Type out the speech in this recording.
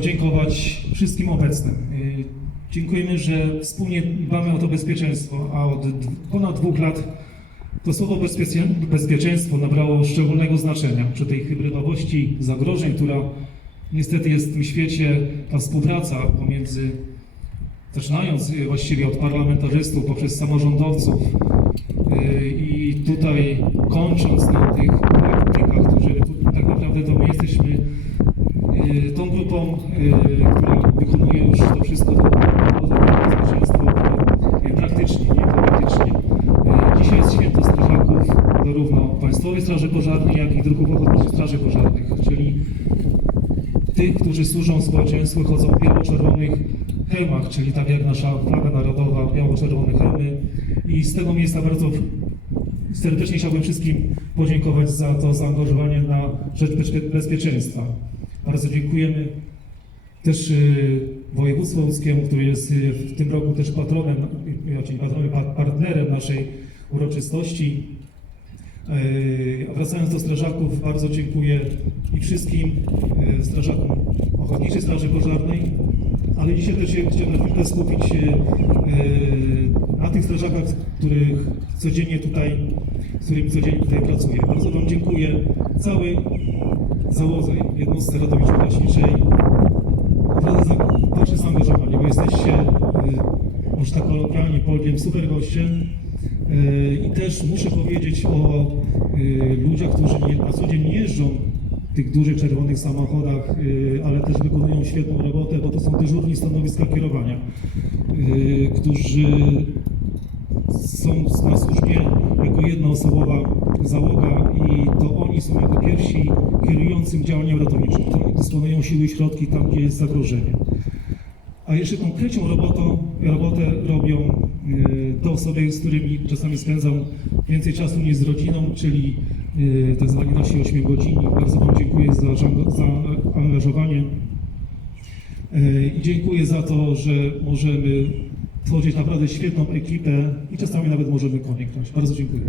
podziękować wszystkim obecnym. Y, Dziękujemy, że wspólnie dbamy o to bezpieczeństwo, a od ponad dwóch lat to słowo bezpiecze- bezpieczeństwo nabrało szczególnego znaczenia przy tej hybrydowości zagrożeń, która niestety jest w tym świecie, ta współpraca pomiędzy, zaczynając y, właściwie od parlamentarzystów poprzez samorządowców y, i tutaj kończąc na tych praktykach, którzy tak naprawdę to grupą, y, która wykonuje już to wszystko bezpieczeństwo y, praktycznie, nie teoretycznie. Y, Dzisiaj jest święto strażaków, zarówno Państwowej Straży Pożarnej, jak i druhów ochotniczych Straży Pożarnych, czyli tych, którzy służą społeczeństwu, chodzą w biało-czerwonych hełmach, czyli tak jak nasza flaga narodowa, biało-czerwone hełmy. I z tego miejsca bardzo serdecznie chciałbym wszystkim podziękować za to zaangażowanie na rzecz bezpie- bezpieczeństwa. Bardzo dziękujemy też y, województwu łódzkiemu, który jest y, w tym roku też patronem, czyli patronem, pa- partnerem naszej uroczystości. Wracając do strażaków, bardzo dziękuję i wszystkim strażakom Ochotniczej Straży Pożarnej, ale dzisiaj też się chciałem na chwilkę skupić na tych strażakach, których codziennie tutaj, z którymi codziennie tutaj pracuję. Bardzo Wam dziękuję całej załodze jednostce ratowniczo-gaśniczej naprawdę za Wasze zaangażowanie, bo jesteście, yy, może tak kolokwialnie powiem, super gościem. Yy, I też muszę powiedzieć o yy, ludziach, którzy na co dzień jeżdżą tych dużych czerwonych samochodach, ale też wykonują świetną robotę, bo to są dyżurni stanowiska kierowania, którzy są na służbie jednoosobowa załoga i to oni są jako pierwsi kierującym działaniem ratowniczym. To oni dysponują siły i środki tam, gdzie jest zagrożenie. A jeszcze tą trzecią robotą, robotę robią y, te osoby, z którymi czasami spędzam więcej czasu niż z rodziną, czyli y, tak zwani nasi ośmiogodzinni. Bardzo Wam dziękuję za zaangażowanie y, i dziękuję za to, że możemy tworzyć naprawdę świetną ekipę i czasami nawet możemy konie kraść. Bardzo dziękuję.